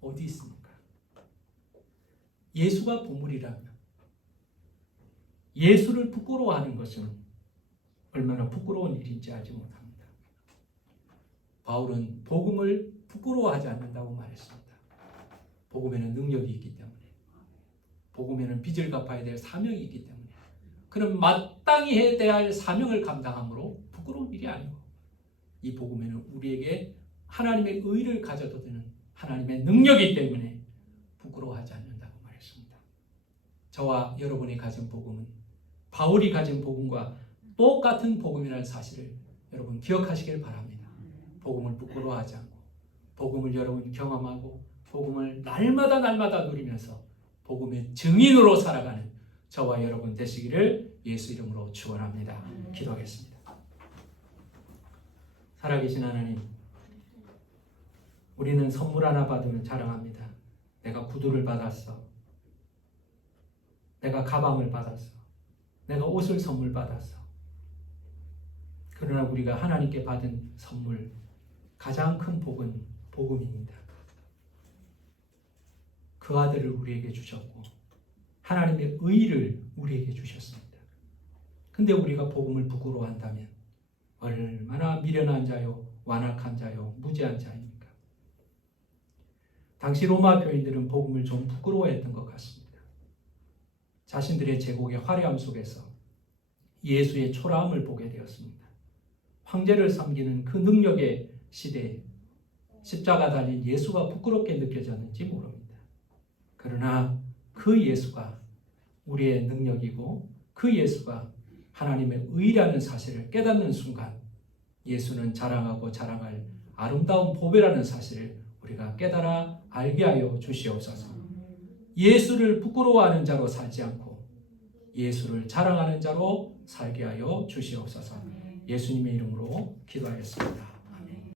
어디 있습니까? 예수가 보물이라면 예수를 부끄러워하는 것은 얼마나 부끄러운 일인지 알지 못합니다. 바울은 복음을 부끄러워하지 않는다고 말했습니다. 복음에는 능력이 있기 때문에, 복음에는 빚을 갚아야 될 사명이 있기 때문에, 그럼 마땅히 해야 할 사명을 감당함으로 부끄러운 일이 아니고, 이 복음에는 우리에게 하나님의 의를 가져다 주는 하나님의 능력이기 때문에 부끄러워하지 않는다고 말했습니다. 저와 여러분이 가진 복음은 바울이 가진 복음과 똑같은 복음이라는 사실을 여러분 기억하시길 바랍니다. 복음을 부끄러워하지 않고, 복음을 여러분 경험하고, 복음을 날마다 누리면서 복음의 증인으로 살아가는 저와 여러분 되시기를 예수 이름으로 축원합니다. 기도하겠습니다. 살아계신 하나님, 우리는 선물 하나 받으면 자랑합니다. 내가 구두를 받았어. 내가 가방을 받았어. 내가 옷을 선물 받았어. 그러나 우리가 하나님께 받은 선물, 가장 큰 복은 복음입니다. 그 아들을 우리에게 주셨고 하나님의 의를 우리에게 주셨습니다. 근데 우리가 복음을 부끄러워한다면 얼마나 미련한 자요, 완악한 자요, 무지한 자입니까? 당시 로마 교인들은 복음을 좀 부끄러워했던 것 같습니다. 자신들의 제국의 화려함 속에서 예수의 초라함을 보게 되었습니다. 황제를 섬기는 그 능력의 시대에 십자가 달린 예수가 부끄럽게 느껴졌는지 모릅니다. 그러나 그 예수가 우리의 능력이고 그 예수가 하나님의 의라는 사실을 깨닫는 순간 예수는 자랑하고 자랑할 아름다운 보배라는 사실을 우리가 깨달아 알게 하여 주시옵소서. 예수를 부끄러워하는 자로 살지 않고 예수를 자랑하는 자로 살게 하여 주시옵소서. 예수님의 이름으로 기도하였습니다.